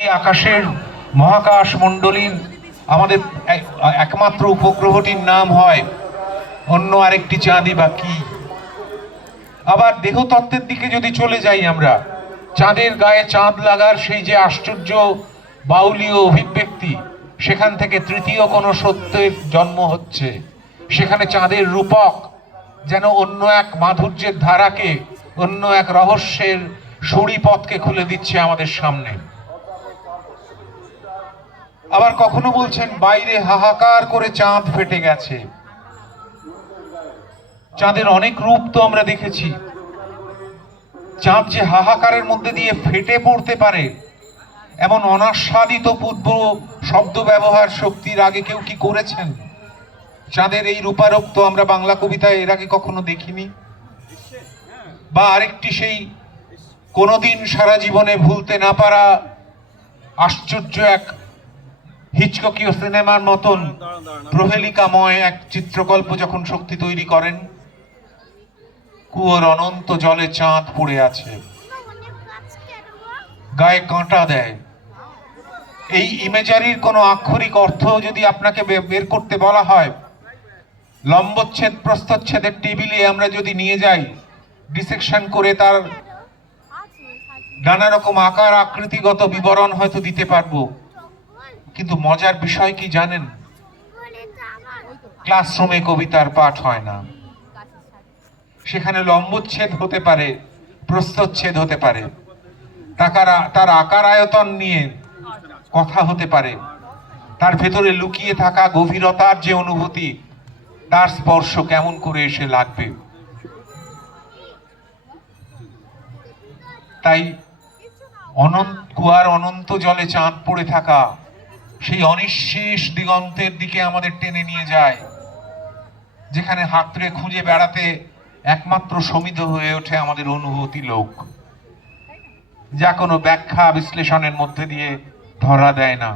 আকাশের মহাকাশ মণ্ডলীর আমাদের একমাত্র উপগ্রহটির নাম হয় অন্য আরেকটি চাঁদই বা কি। আবার দেহতত্ত্বের দিকে যদি চলে যাই আমরা, চাঁদের গায়ে চাঁদ লাগার সেই যে আশ্চর্য বাউলীয় অভিব্যক্তি, সেখান থেকে তৃতীয় কোনো সত্যের জন্ম হচ্ছে। সেখানে চাঁদের রূপক যেন অন্য এক মাধুর্যের ধারাকে, অন্য এক রহস্যের সুড়িপথকে খুলে দিচ্ছে আমাদের সামনে। আবার কখনো বলছেন বাইরে হাহাকার করে চাঁদ ফেটে গেছে। চাঁদের অনেক রূপ তো আমরা দেখেছি। চাঁদ যে হাহাকারের মধ্যে দিয়ে ফেটে পড়তে পারে, এমন অনাস্বাদিত পূর্ব শব্দ ব্যবহার শক্তির আগে কেউ কি করেছেন? চাঁদের এই রূপারোপ তো আমরা বাংলা কবিতায় এর আগে কখনো দেখিনি। বা আরেকটি সেই কোনোদিন সারা জীবনে ভুলতে না পারা আশ্চর্য এক হিচককীয় সিনেমার মতন প্রহেলিকাময় এক চিত্রকল্প যখন শক্তি তৈরি করেন, কুয়োর অনন্ত জলে চাঁদ পড়ে আছে, গায়ে কাঁটা দেয়। এই ইমেজারির কোনো আক্ষরিক অর্থ যদি আপনাকে বের করতে বলা হয়, লম্বচ্ছেদ প্রস্থচ্ছেদের টেবিলে আমরা যদি নিয়ে যাই, ডিসেকশন করে তার নানা রকম আকার আকৃতিগত বিবরণ হয়তো দিতে পারবো। কিন্তু মজার বিষয় কি জানেন? ক্লাসরুমে কবিতার পাঠ হয় না। সেখানে লম্বচ্ছেদ হতে পারে, প্রস্থচ্ছেদ হতে পারে, তার আকার আয়তন নিয়ে কথা হতে পারে, তার ভেতরে লুকিয়ে থাকা গভীরতার যে অনুভূতি, তার স্পর্শ কেমন করে এসে লাগবে। তাই কুয়ার অনন্ত জলে চাঁদ পড়ে থাকা সেই অনিঃশেষ দিগন্তের দিকে আমাদের টেনে নিয়ে যায়, যেখানে হাতড়ে খুঁজে বেড়াতে একমাত্র সমিত হয়ে ওঠে আমাদের অনুভূতি লোক, যা কোনো ব্যাখ্যা বিশ্লেষণের মধ্যে দিয়ে ধরা দেয় না।